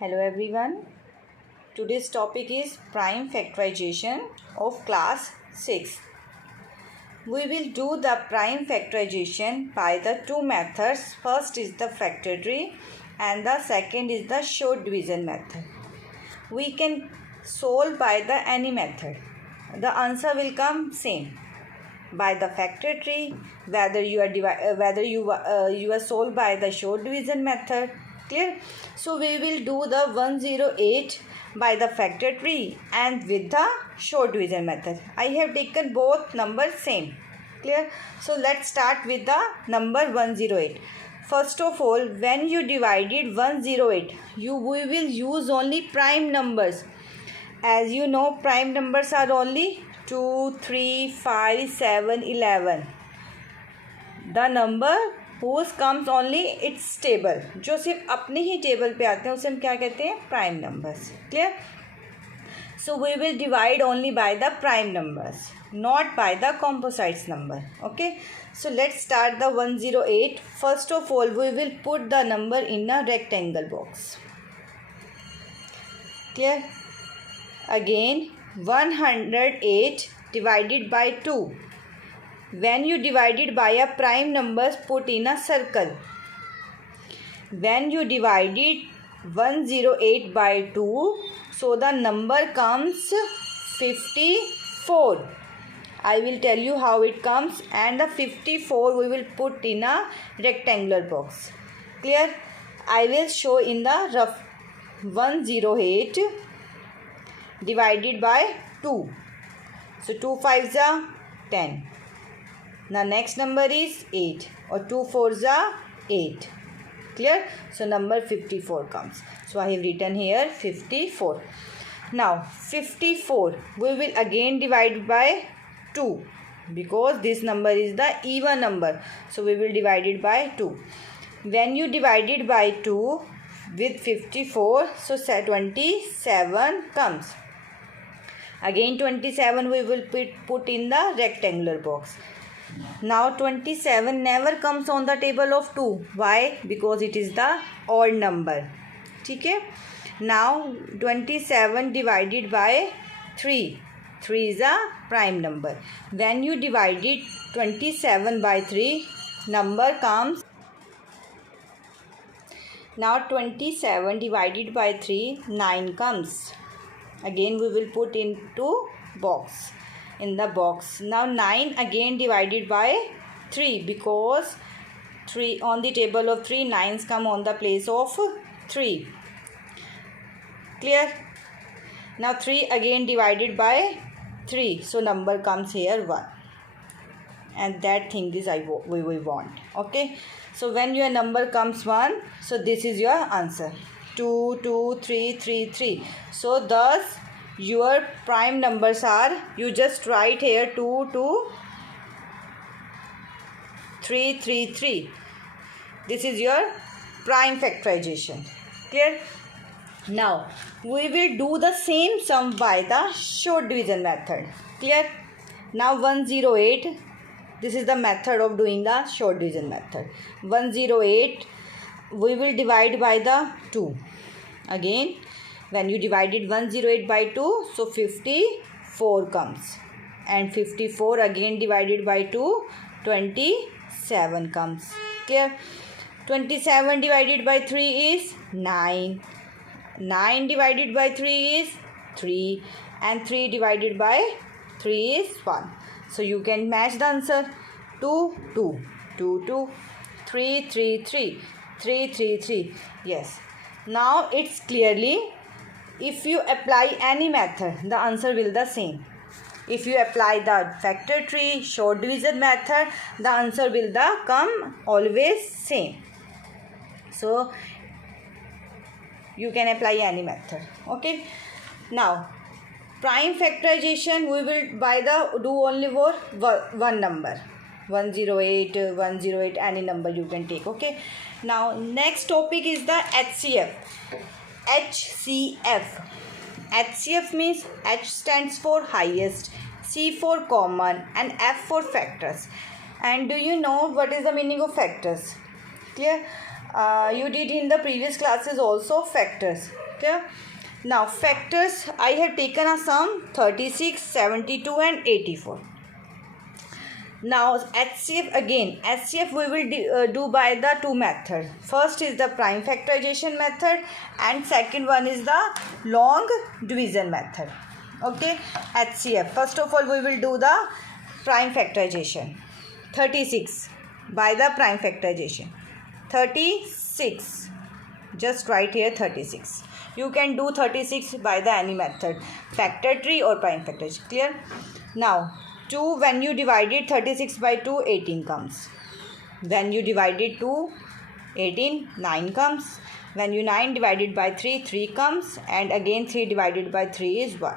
Hello everyone. Today's topic is prime factorization of class 6. We will do the prime factorization by the two methods. First is the factor tree and the second is the short division method. We can solve by the any method. The answer will come same. By the factor tree, whether you are solved by the short division method. Clear? So we will do the 108 by the factor tree and with the short division method. I have taken both numbers same. Clear? So let's start with the number 108. First of all, when you divided 108, we will use only prime numbers. As you know, prime numbers are only 2, 3, 5, 7, 11. The number whose comes only its table, जो सिर्फ अपने ही table पे आते हैं उसे हम क्या कहते हैं? Prime numbers. Clear? So we will divide only by the prime numbers, not by the composites number. Okay? So let's start the 108. First of all, we will put the number in a rectangle box. Clear? Again, 108 divided by 2. When you divide it by a prime numbers, put in a circle. When you divided 108 by 2, so the number comes 54. I will tell you how it comes, and the 54 we will put in a rectangular box. Clear? I will show in the rough. 108 divided by 2. So 2 5s are 10. Now next number is 8 or 2 4s are 8. Clear? So number 54 comes. So I have written here 54. Now 54 we will again divide by 2 because this number is the even number. So we will divide it by 2. When you divide it by 2 with 54, so 27 comes. Again 27 we will put in the rectangular box. Now 27 never comes on the table of 2. Why? Because it is the odd number. Okay? Now 27 divided by 3. 3 is a prime number. When you divide it 27 by 3, number comes. Now 27 divided by 3, 9 comes. Again we will put into box. In the box. Now 9 again divided by 3 because 3 on the table of 3, 9s come on the place of 3. Clear? Now 3 again divided by 3. So number comes here 1. And that thing is we want. Okay? So when your number comes 1, so this is your answer. 2, 2, 3, 3, 3. So thus your prime numbers are, you just write here 2, 2, 3, 3, 3. This is your prime factorization. Clear? Now we will do the same sum by the short division method. Clear? Now 108. This is the method of doing the short division method. 108 we will divide by the 2. Again, when you divided 108 by 2, so 54 comes. And 54 again divided by 2, 27 comes. Clear? 27 divided by 3 is 9. 9 divided by 3 is 3. And 3 divided by 3 is 1. So you can match the answer. 2, 2, 2, 2, 3, 3, 3, 3, 3, 3. Yes. Now it's clearly, if you apply any method, the answer will be the same. If you apply the factor tree, short division method, the answer will come always same. So you can apply any method. Okay. Now prime factorization we will do only for one number. 108, 108, any number you can take. Okay. Now next topic is the HCF. HCF. HCF means H stands for highest, C for common, and F for factors. And do you know what is the meaning of factors? Clear? You did in the previous classes also factors. Okay. Now factors, I have taken a sum 36, 72 and 84. Now HCF again. HCF we will do by the two methods. First is the prime factorization method and second one is the long division method. Okay. HCF. First of all we will do the prime factorization. 36 by the prime factorization. 36. Just write here 36. You can do 36 by the any method. Factor tree or prime factorization. Clear? Now 2, when you divided 36 by 2, 18 comes. When you divided 2, 18, 9 comes. When you 9 divided by 3, 3 comes. And again 3 divided by 3 is 1.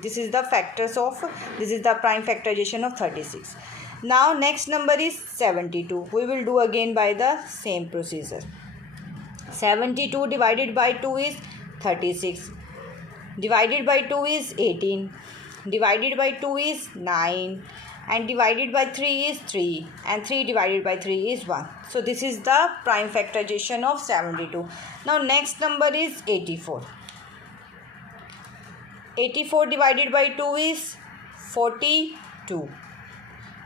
This is the factors of, this is the prime factorization of 36. Now next number is 72. We will do again by the same procedure. 72 divided by 2 is 36. Divided by 2 is 18. Divided by 2 is 9 and divided by 3 is 3 and 3 divided by 3 is 1. So this is the prime factorization of 72. Now next number is 84. 84 divided by 2 is 42.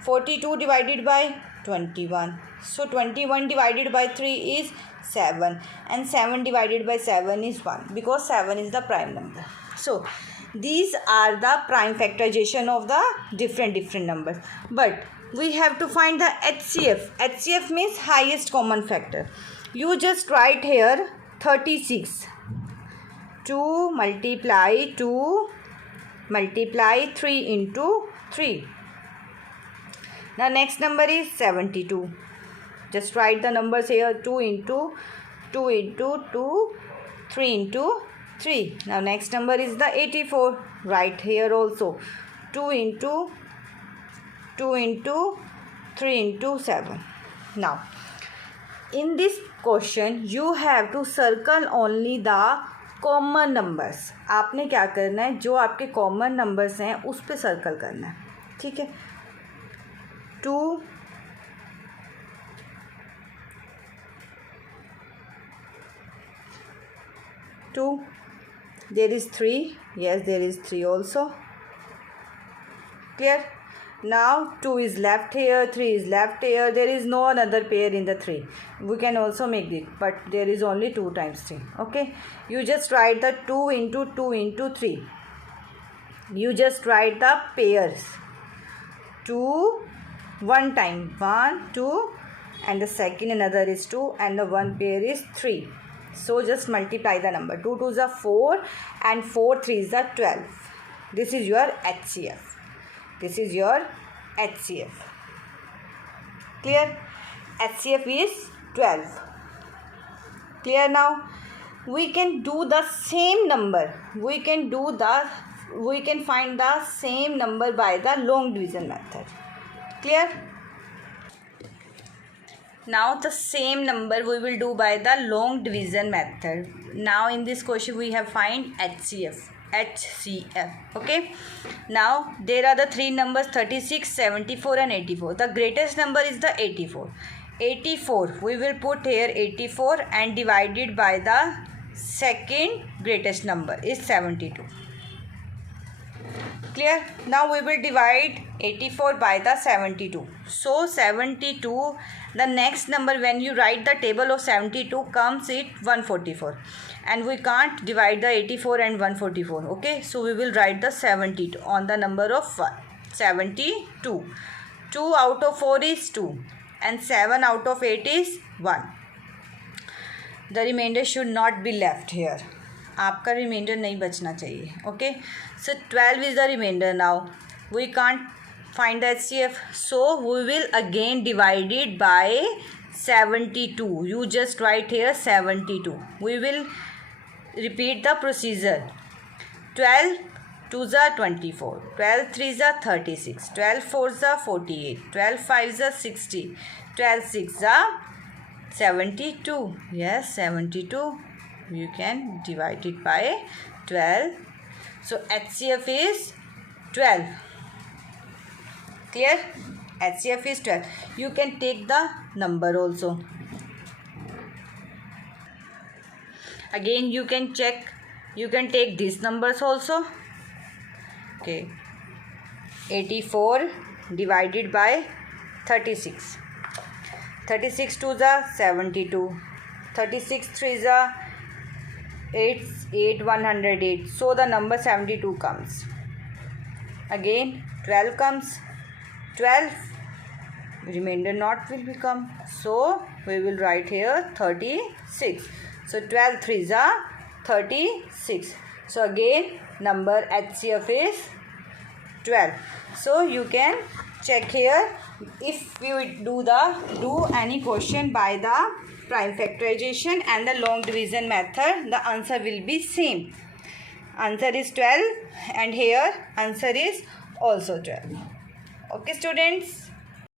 42 divided by 21. So 21 divided by 3 is 7 and 7 divided by 7 is 1 because 7 is the prime number. So these are the prime factorization of the different numbers. But we have to find the HCF. HCF means highest common factor. You just write here 36. 2 multiply 3 into 3. Now next number is 72. Just write the numbers here 2 into 2 into 2, 3 into 3. Now next number is the 84. Write here also 2 into 2 into 3 into 7. Now in this question you have to circle only the common numbers. आपने क्या करना है, जो आपके common numbers हैं उस पे circle करना है. ठीक है. 2 there is 3. Yes, there is 3 also. Clear? Now 2 is left here, 3 is left here. There is no another pair in the 3. We can also make it, but there is only 2 times 3. Okay. You just write the 2 into 2 into 3. You just write the pairs. 2 one time, 1 2 and the second another is 2 and the one pair is 3. So just multiply the number. 2 2s are 4 and 4 3s are 12. This is your HCF. This is your HCF. Clear? HCF is 12. Clear now? We can do the same number. We can find the same number by the long division method. Clear? Now the same number we will do by the long division method. Now in this question we have find HCF. Okay. Now there are the three numbers 36, 74 and 84. The greatest number is the 84. 84 we will put here 84 and divided by the second greatest number is 72. Clear? Now we will divide 84 by the 72. So 72, the next number when you write the table of 72 comes it 144. And we can't divide the 84 and 144. Okay. So we will write the 72 on the number of 1. 72. 2 out of 4 is 2. And 7 out of 8 is 1. The remainder should not be left here. आपका reminder नहीं बचना चाहिए. Okay. So 12 is the reminder. Now we can't find the HCF, so we will again divide it by 72. You just write here 72. We will repeat the procedure. 12 2s are 24, 12 3s are 36, 12 4s are 48, 12 5s are 60, 12 6s are 72. Yes, 72. You can divide it by 12. So HCF is 12. Clear? HCF is 12. You can take the number also. Again you can check, you can take these numbers also. Okay, 84 divided by 36. 36 2 is 72. 36 3 is 108. So the number 72 comes. Again 12 comes. 12 remainder not will become, so we will write here 36. So 12 3 is 36. So again number HCF is 12. So you can check here, if we do any question by the prime factorization and the long division method, the answer will be same. Answer is 12 and here answer is also 12. Okay students.